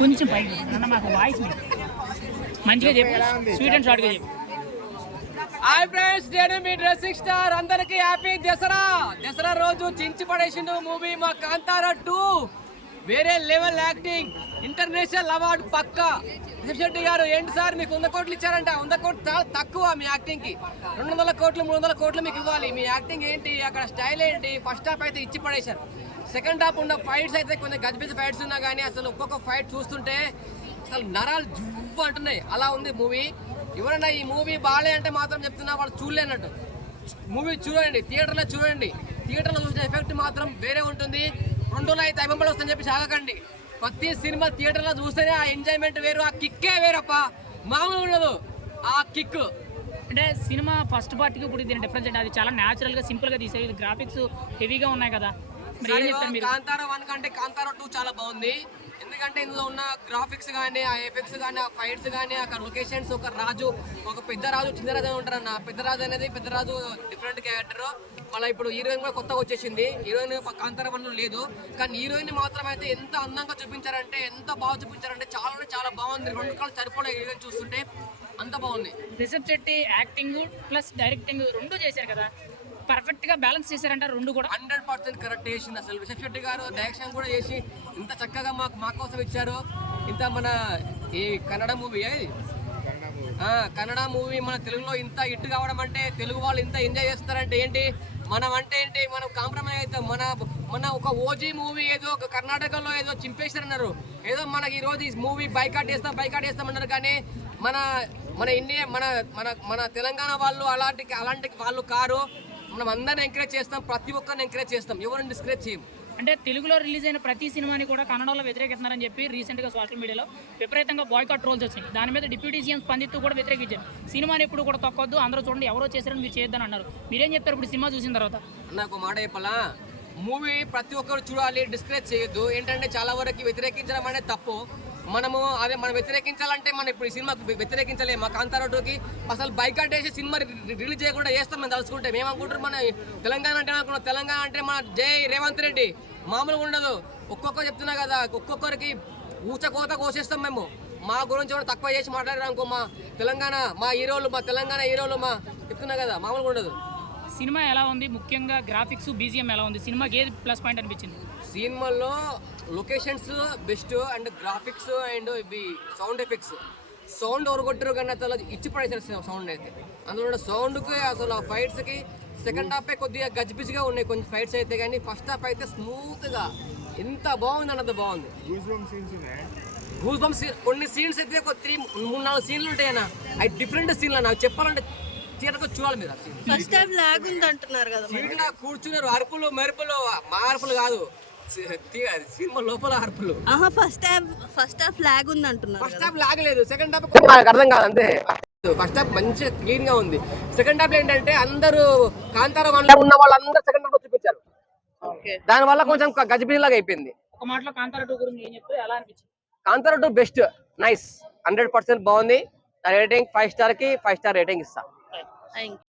కొంచెం పైకి అన్న మాకు వాయిస్ మంచిగా చెప్పు, స్వీట్ అండ్ షార్ట్గా చెప్పు. హాయ్ ఫ్రెండ్స్, నేను మీ డ్రెస్సింగ్ స్టార్. అందరికి హ్యాపీ దసరా. దసరా రోజు చించి పడేసిండు మూవీ మా కాంతారా 2. వేరే లెవెల్ యాక్టింగ్, ఇంటర్నేషనల్ అవార్డు పక్కా. శెట్టి గారు ఏంటి సార్ మీకు 100 కోట్లు ఇచ్చారంట? 100 కోట్లు చాలా తక్కువ మీ యాక్టింగ్ కి. 200 కోట్లు 300 కోట్లు మీకు ఇవ్వాలి. మీ యాక్టింగ్ ఏంటి, అక్కడ స్టైల్ ఏంటి? ఫస్ట్ హాఫ్ అయితే ఇచ్చి పడేశారు. సెకండ్ హాఫ్ ఉన్న ఫైట్స్ అయితే కొంచెం గజిబిజి ఫైట్స్ ఉన్నా కానీ అసలు ఒక్కొక్క ఫైట్ చూస్తుంటే అసలు నరాలు జువ్వు అంటున్నాయి. అలా ఉంది మూవీ. ఎవరన్నా ఈ మూవీ బాగాలే అంటే మాత్రం చెప్తున్నా, వాళ్ళు చూడలేనట్టు. మూవీ చూడండి, థియేటర్లో చూడండి. థియేటర్లో చూసిన ఎఫెక్ట్ మాత్రం వేరే ఉంటుంది. 2 రోజులు అయితే ఐబంబలు వస్తుందని చెప్పి సాగకండి. ప్రతి సినిమా థియేటర్లో చూస్తేనే ఆ ఎంజాయ్మెంట్ వేరు, ఆ కిక్కే వేరప్ప. మామూలుగా ఉండదు ఆ కిక్. అంటే సినిమా ఫస్ట్ పార్ట్కి ఇప్పుడు దీని డిఫరెన్స్ అంటే అది చాలా న్యాచురల్గా సింపుల్గా తీసేది. గ్రాఫిక్స్ హెవీగా ఉన్నాయి కదా. కాంతారా 1 కంటే కాంతారా 2 చాలా బాగుంది. ఎందుకంటే ఇందులో ఉన్న గ్రాఫిక్స్ కానీ, ఆ ఎఫెక్ట్స్ కానీ, ఆ ఫైట్స్ కానీ, అక్కడ లొకేషన్స్, ఒక రాజు, ఒక పెద్ద రాజు, చిన్న రాజు అని ఉంటారన్న. పెద్ద రాజు అనేది పెద్ద రాజు డిఫరెంట్ క్యారెక్టర్. మళ్ళీ ఇప్పుడు హీరోయిన్ కూడా కొత్తగా వచ్చేసింది. హీరోయిన్ కాంతారా 1 లేదు, కానీ హీరోయిన్ మాత్రం అయితే ఎంత అందంగా చూపించారంటే, ఎంత బాగా చూపించారంటే చాలా బాగుంది. 2 కాళ్ళు సరిపోలే హీరోయిన్ చూస్తుంటే, అంత బాగుంది. Rishab Shetty acting plus directing 2 చేశారు కదా, పర్ఫెక్ట్ గా బ్యాలెన్స్ చేశారంట. 2 కూడా 100% కరెక్ట్ చేసింది. అసలు రిషబ్ శెట్టి గారు డైరెక్షన్ కూడా చేసి ఇంత చక్కగా మా కోసం ఇచ్చారు. ఇంత మన ఈ కన్నడ మూవీ మన తెలుగులో ఇంత హిట్ కావడం అంటే, తెలుగు వాళ్ళు ఇంత ఎంజాయ్ చేస్తారంటే ఏంటి, మనం అంటే ఏంటి, మనం కాంప్రమైజ్ అవుతాం. మన ఒక ఓజీ మూవీ ఏదో ఒక కర్ణాటకలో ఏదో చింపేశారన్నారు. ఏదో మనకి ఈరోజు ఈ మూవీ బైకాట్ చేస్తామన్నారు. కానీ మన ఇండియా మన తెలంగాణ వాళ్ళు అలాంటి వాళ్ళు కారు. మనం అందరిని ఎంకరేజ్ చేస్తాం, ప్రతి ఒక్కరిని ఎంకరేజ్ చేస్తాం, ఎవరిని డిస్కరేజ్ చేయం. అంటే తెలుగులో రిలీజ్ అయిన ప్రతి సినిమాని కూడా కన్నడలో వ్యతిరేకిస్తున్నారని చెప్పి రీసెంట్గా సోషల్ మీడియాలో విపరీతంగా బాయ్కాట్ ట్రోల్స్ వచ్చినాయి. దాని మీద డిప్యూటీ సీఎం స్పందిస్తూ కూడా వ్యతిరేకించారు. సినిమాని ఎప్పుడు కూడా తొక్కొద్దు, అందరూ చూడండి, ఎవరో చేశారని మీరు చేయొద్దని అన్నారు. మీరేం చెప్తారు ఇప్పుడు సినిమా చూసిన తర్వాత? నాకు మాట చెప్పాలా, మూవీ ప్రతి ఒక్కరు చూడాలి, డిస్కరేజ్ చేయొద్దు. ఏంటంటే చాలా వరకు వ్యతిరేకించడం అనేది తప్పు. మనం వ్యతిరేకించాలంటే మనం ఇప్పుడు ఈ సినిమా వ్యతిరేకించలేము. మా కాంతారా 2కి అసలు బైకాట్ చేసి సినిమా రిలీజ్ చేయకుండా చేస్తాం. మేము తలుచుకుంటే మేము అనుకుంటారు మన తెలంగాణ అంటే అనుకున్నాం. తెలంగాణ అంటే మన జై రేవంత్ రెడ్డి. మామూలుగా ఉండదు. ఒక్కొక్కరు చెప్తున్నా కదా, ఒక్కొక్కరికి ఊచకోత కోసేస్తాం మేము. మా గురించి కూడా తక్కువ చేసి మాట్లాడారు అనుకో, మా తెలంగాణ హీరోలు చెప్తున్నా కదా, మామూలుగా ఉండదు. సినిమా ఎలా ఉంది, ముఖ్యంగా గ్రాఫిక్స్, బీజిఎం ఎలా ఉంది? సినిమాకి ఏది ప్లస్ పాయింట్ అనిపించింది? సినిమాలో locations best, and graphics, and ఇవి సౌండ్ ఎఫెక్ట్స్. సౌండ్ ఓరగొట్టరు కానీ అసలు ఇచ్చి పడేసారు సౌండ్ అయితే. అందులో సౌండ్కి అసలు ఆ ఫైట్స్కి సెకండ్ హాఫ్ కొద్దిగా గజిబిజిగా ఉన్నాయి కొన్ని ఫైట్స్ అయితే, కానీ ఫస్ట్ హాఫ్ అయితే స్మూత్గా ఎంత బాగుంది అన్నది బాగుంది. గూస్ బంప్స్ కొన్ని సీన్స్ అయితే 3-4 సీన్లు ఉంటాయన్న. అవి డిఫరెంట్ సీన్లు నాకు చెప్పాలంటే థియేటర్కి చూడాలి మీరు. ఫస్ట్ హాఫ్ లాగ్ ఉంది అంటున్నారు కదా, సీట్లా కూర్చున్నారు, అరుపులు మెరుపులు. మా అరుపులు కాదు, సినిమా లోపల అరుపులు. ఫస్ట్ హాఫ్ లాగ్ ఉంది అంటున్నారు. ఫస్ట్ హాఫ్ లాగ్ లేదు, సెకండ్ హాఫ్ అర్థం కాదు అంతే. ఫస్ట్ హాఫ్ మంచిగా క్లీన్ గా ఉంది. సెకండ్ హాఫ్ ఏంటంటే అందరూ కాంతారా 1 ఉన్న వాళ్ళందరూ సెకండ్ హాఫ్ లో చూపించారు. దాని వల్ల కొంచెం గజిబిజి లాగా అయిపోయింది. ఒక మాటలో కాంతారా 2 గురించి ఏం చెప్తారు, ఎలా అనిపించింది? కాంతారా 2 బెస్ట్, నైస్, 100% బాగుంది. రేటింగ్ 5 స్టార్ కి 5 స్టార్ రేటింగ్ ఇస్తా.